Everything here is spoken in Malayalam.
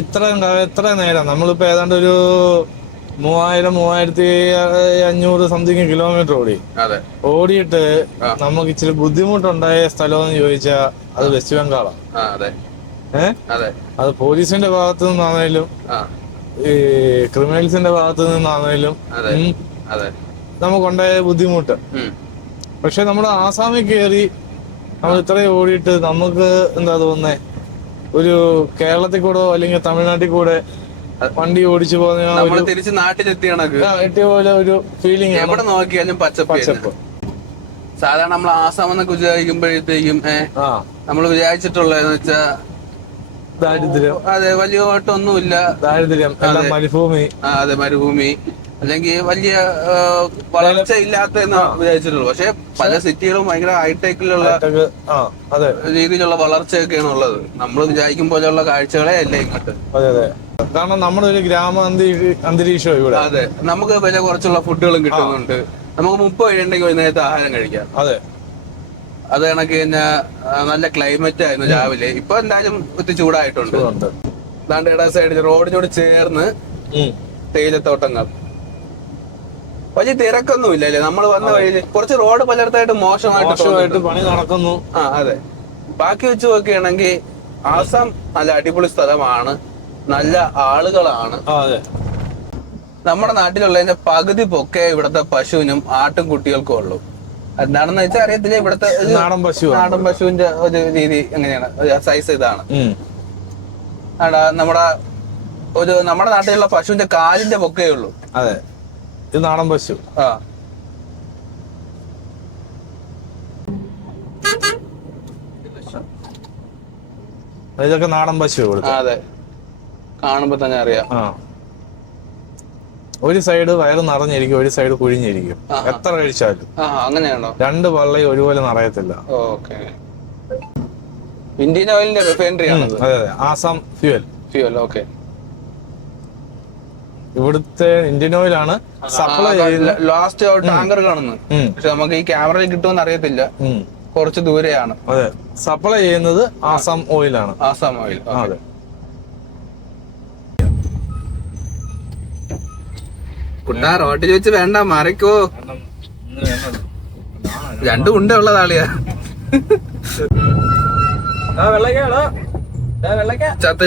ഇത്ര നേരം നമ്മളിപ്പോ ഏതാണ്ട് ഒരു 3500 സംതിങ് കിലോമീറ്റർ ഓടി. ഓടിയിട്ട് നമുക്ക് ഇച്ചിരി ബുദ്ധിമുട്ടുണ്ടായ സ്ഥലം എന്ന് ചോദിച്ചാൽ അത് വെസ്റ്റ് ബംഗാളാണ്. അത് പോലീസിന്റെ ഭാഗത്തു നിന്നാണേലും ഈ ക്രിമിനൽസിന്റെ ഭാഗത്തു നിന്നാണേലും നമുക്കുണ്ടായ ബുദ്ധിമുട്ട്. പക്ഷെ നമ്മൾ ആസാമിൽ കയറി നമ്മൾ ഇത്രയും ഓടിയിട്ട് നമുക്ക് എന്താ തോന്നുന്നേ, ഒരു കേരളത്തിൽ കൂടെ അല്ലെങ്കിൽ തമിഴ്നാട്ടിൽ കൂടെ വണ്ടി ഓടിച്ചു പോകുന്ന തിരിച്ച് നാട്ടിലെത്തിയ പോലെ ഒരു ഫീലിംഗ്. എവിടെ നോക്കിയാലും പച്ചപ്പ്. സാധാരണ നമ്മൾ ആസാം എന്നൊക്കെ വിചാരിക്കുമ്പോഴത്തേക്കും നമ്മൾ വിചാരിച്ചിട്ടുള്ളതെന്ന് വെച്ചാ ദാരിദ്ര്യം. അതെ, വലിയമായിട്ടൊന്നുമില്ല. ദാരിദ്ര്യം, മരുഭൂമി. അതെ, മരുഭൂമി, അല്ലെങ്കിൽ വലിയ വളർച്ച ഇല്ലാത്തതെന്ന് വിചാരിച്ചിട്ടുള്ളൂ. പക്ഷെ പല സിറ്റികളും ഭയങ്കര ഹൈടെക്കിലുള്ള രീതിയിലുള്ള വളർച്ചയൊക്കെയാണ് ഉള്ളത്. നമ്മൾ വിചാരിക്കും പോലെയുള്ള കാഴ്ചകളെ അല്ല ഇങ്ങോട്ട്. കാരണം നമ്മുടെ ഒരു ഗ്രാമ അന്തരീക്ഷം ഇവിടെ. അതെ, നമുക്ക് വില കുറച്ചുള്ള ഫുഡുകളും കിട്ടുന്നുണ്ട്. നമുക്ക് 30 രൂപയുണ്ടെങ്കിൽ ഒരു നേരത്തെ ആഹാരം കഴിക്കാം. അത് കണക്ക് തന്നെ നല്ല ക്ലൈമറ്റ് ആയിരുന്നു രാവിലെ. ഇപ്പൊ എന്തായാലും ഒത്തിരി ചൂടായിട്ടുണ്ട്. ദാണ്ട് ഇട സൈഡിൽ റോഡിനോട് ചേർന്ന് തേയിലത്തോട്ടങ്ങൾ. വലിയ തിരക്കൊന്നുമില്ല അല്ലേ? നമ്മൾ വന്ന വഴിയിൽ കുറച്ച് റോഡ് പലയിടത്തായിട്ട് മോശമായിട്ട് പണി നടക്കുന്നു. അതെ, ബാക്കി വെച്ച് നോക്കുകയാണെങ്കിൽ ആസാം നല്ല അടിപൊളി സ്ഥലമാണ്, നല്ല ആളുകളാണ്. നമ്മുടെ നാട്ടിലുള്ളതിന്റെ പകുതി പൊക്കെ ഇവിടത്തെ പശുവിനും ആട്ടും കുട്ടികൾക്കും ഉള്ളൂ. എന്താണെന്ന് വെച്ചാൽ അറിയത്തില്ല. ഇവിടത്തെ നാടൻ പശുവിന്റെ ഒരു രീതി എങ്ങനെയാണ്, സൈസ് ഇതാണ്. നമ്മുടെ നാട്ടിലുള്ള പശുവിന്റെ കാലിന്റെ പൊക്കേ ഉള്ളൂ. അതെ, ഇത് നാടൻ പശു. ഇതൊക്കെ നാടൻ പശു. അതെ, കാണുമ്പോ തന്നെ അറിയാം. ഒരു സൈഡ് വയറ് നിറഞ്ഞിരിക്കും, ഒരു സൈഡ് കുഴിഞ്ഞിരിക്കും. എത്ര കഴിച്ചാലും. അങ്ങനെയാണോ? രണ്ട് പള്ളയും ഒരുപോലെ നിറയത്തില്ല. ഇന്ത്യൻ ഓയിലിന്റെ റിഫൈനറി ആണ്. അതെ, ആസാം ഫ്യൂവൽ. ഓക്കെ. ഇവിടുത്തെ ഇന്ത്യൻ ഓയിലാണ് സപ്ലൈ ചെയ്യുന്നത്. ലാസ്റ്റ് ടാങ്കർ കാണുന്നു. പക്ഷെ നമുക്ക് ഈ ക്യാമറയിൽ കിട്ടുമെന്ന് അറിയത്തില്ല, കുറച്ച് ദൂരെയാണ്. അതെ, സപ്ലൈ ചെയ്യുന്നത് ആസാം ഓയിലാണ്. ആസാം ഓയിൽ. അതെ. കുട്ടാ റോട്ടിൽ വെച്ച് വേണ്ട, മറിക്കോ. രണ്ടു ഉണ്ട ഉള്ളത് ആളിയാ. ചത്ത്